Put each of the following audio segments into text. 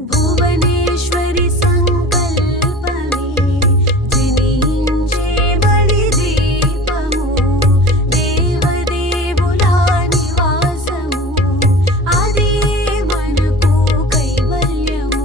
భువనేశ్వరి సంకల్పమే జనించే బలి దీపము దేవదేవుల నివాసము అదే మనకు కైవల్యము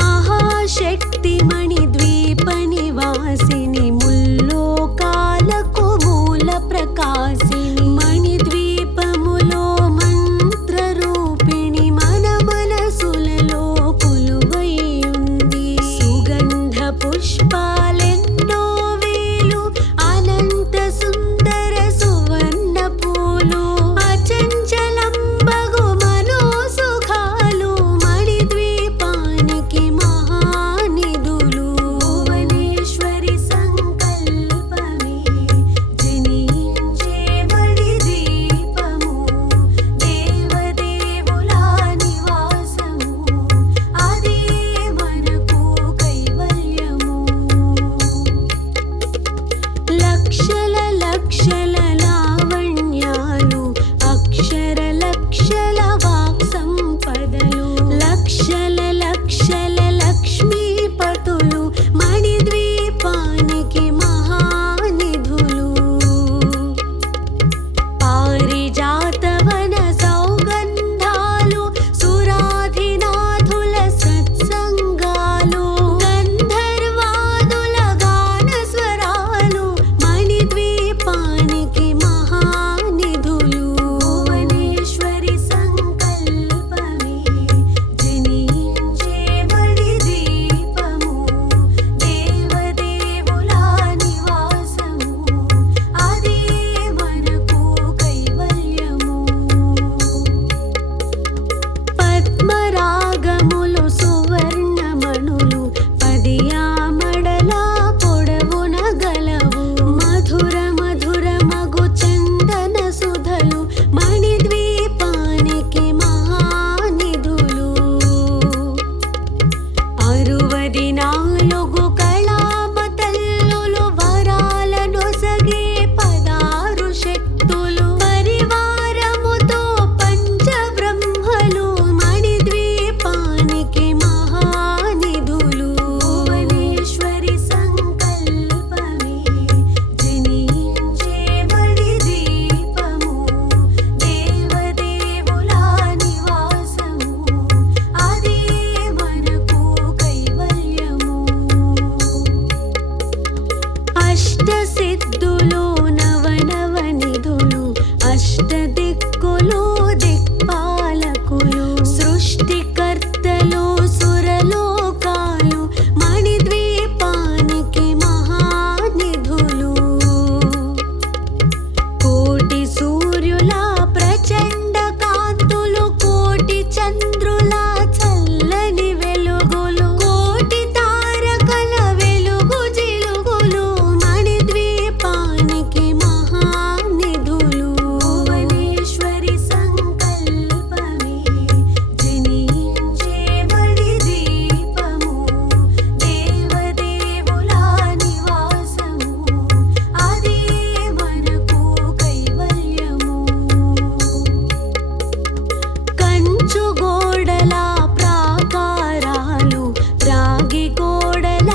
మహాశక్తిమణి ద్వీప నివాసిని ముల్లోకాలకు మూల ప్రకాశిని మణిద్వీపములో మంత్ర రూపిణి మన మనసులలో కొలువై ఉంది సుగంధ పుష్పాలెన్నో వేలు అనంత సుందర సువర్ణ పూలు అచంచలంబగు మనోసుఖాలు మణిద్వీపానికి మహానిధులు భువనేశ్వరి సంకల్పమే జనించే బలి దీపము దేవదేవుల నివాసము అదే మనకు కైవల్యము లక్షల లక్షల లావణ్యాలు అక్షర లక్షల వాక్ సంపదలు లక్షల లక్షల లక్ష్మీపతులు మణిద్వీపానికి మహానిధులు పారిజాతవన సౌగంధాలు సురాధినాథుల సత్సంగాలు గంధర్వాదుల గాన స్వరాలు మణిద్వీపానికి మహానిధులు భువనేశ్వరి సంకల్పమే జనించే బలి దీపము దేవదేవుల నివాసము అదే మనకు కైవల్యము పద్మరాగములు సువర్ణమణులు పదియామడల పొడవున గలవు మధుర మధుర మగు చందన సుధలు మణిద్వీపానికి మహానిధులు 64 కళామతల్లులు వరాలనొసగే 16 శక్తులు పరివారముతో పంచబ్రహ్మలు మణిద్వీపానికి మహానిధులు భువనేశ్వరి సంకల్పమే జనించే బలి దీపము దేవదేవుల నివాసము అదే మనకు కైవల్యము అష్టసిద్ధులు నవనవనిధులు అష్టదిక్కులు దిక్పాలకులు సృష్టికర్తలు సురలోకాలు మణిద్వీపానికి మహానిధులు కోటి సూర్యుల ప్రచండ కాంతులు కోటి చంద్రుల చల్లని వెలుగులు కోటి తారకల వెలుగు జిలుగులు మణిద్వీపానికి మహానిధులు భువనేశ్వరి సంకల్పమే జనించే బలి దీపము దేవదేవుల నివాసము అదే మనకు కైవల్యము కంచు గోడల ప్రాకారాలు రాగి గోడల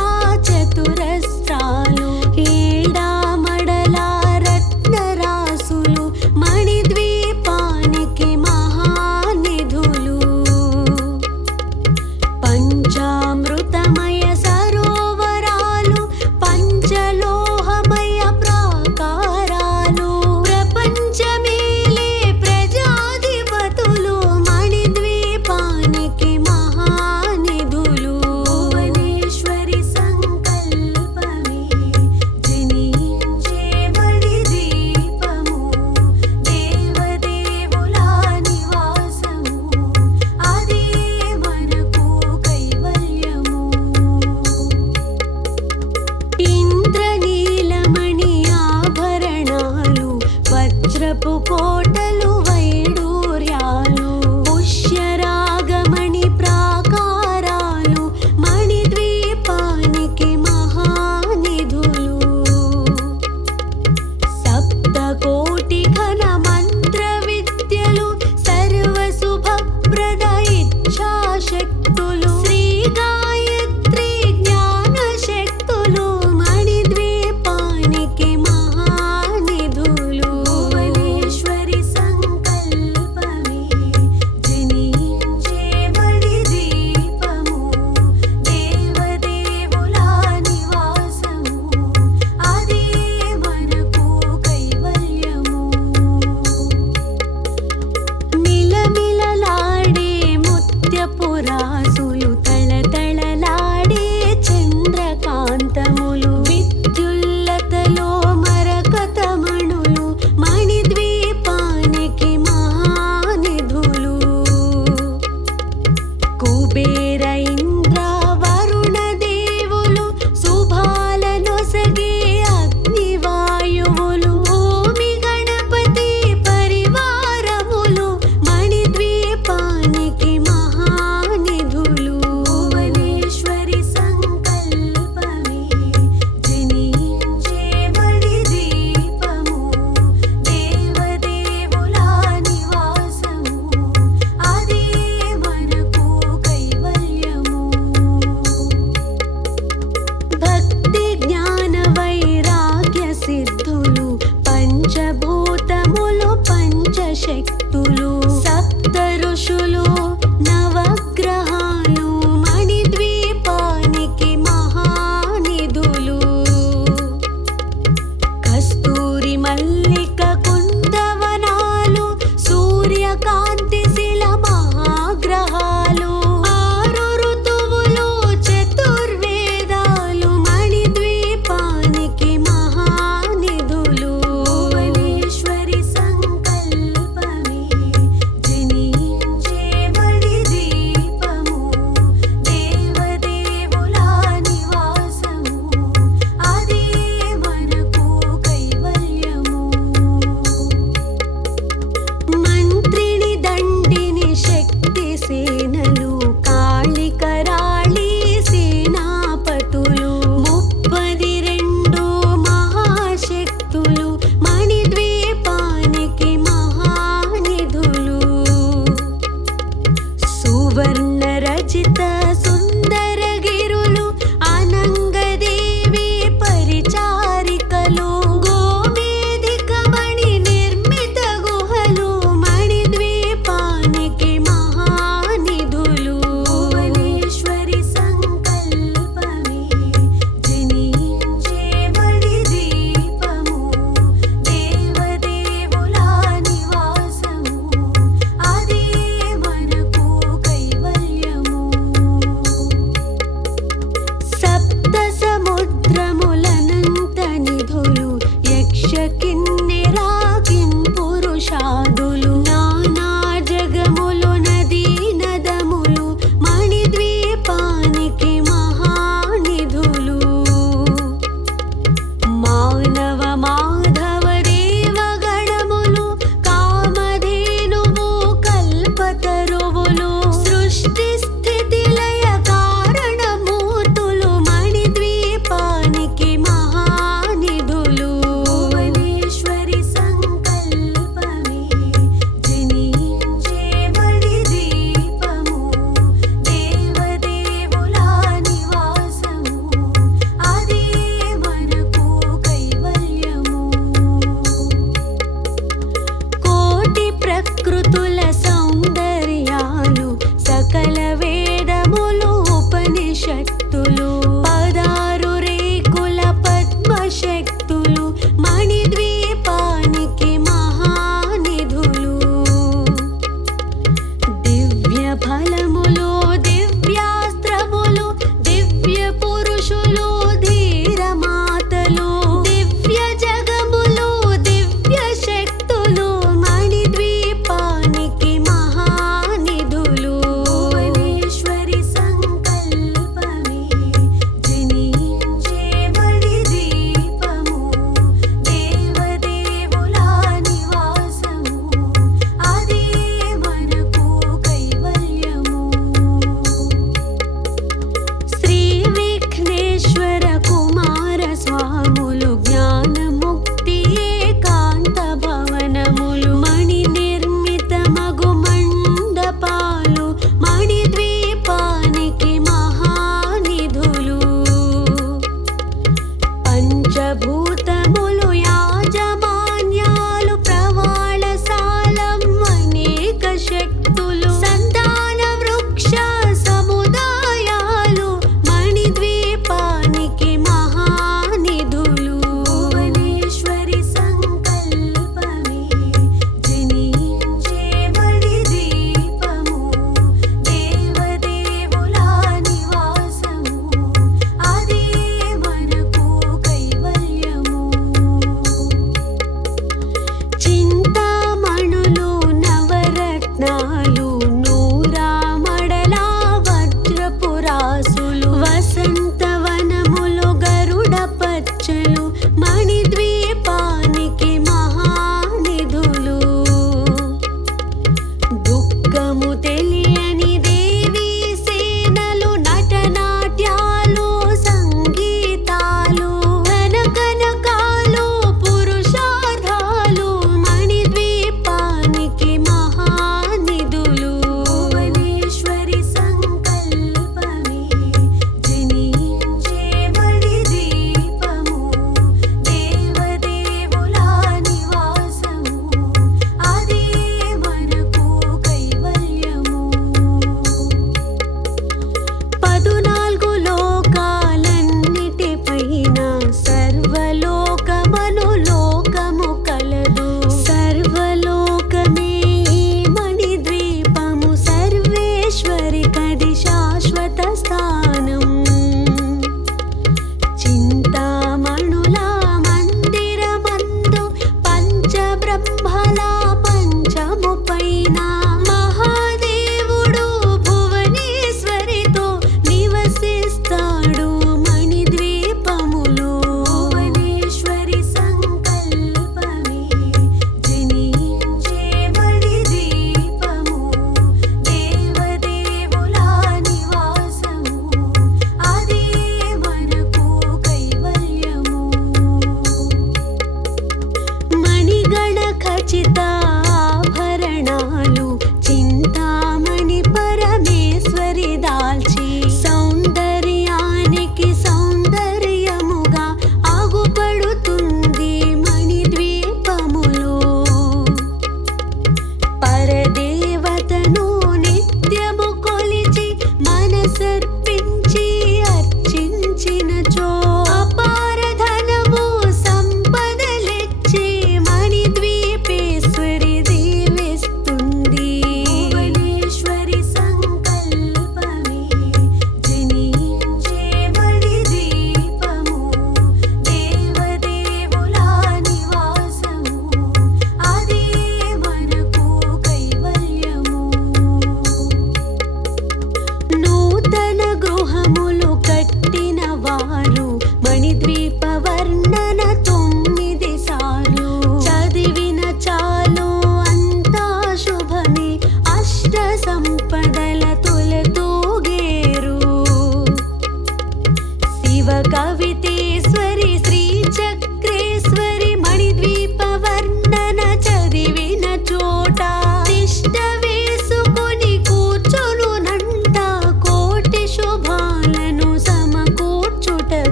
చతురస్రాలు ఏడామడల రత్నరాసులు మణిద్వీపానికి మహానిధులు పంచామృతమయ సరోవరాలు పంచలోహమయ ప్రాకారాలు ప్రపంచమేలే ప్రజాధిపతులు మణిద్వీపానికి మహానిధులు భువనేశ్వరి సంకల్పమే జనించే బలి దీపము దేవదేవుల నివాసము అదే మనకు కైవల్యము ఇంద్రనీలమణి ఆభరణాలు వజ్రపు కోటలు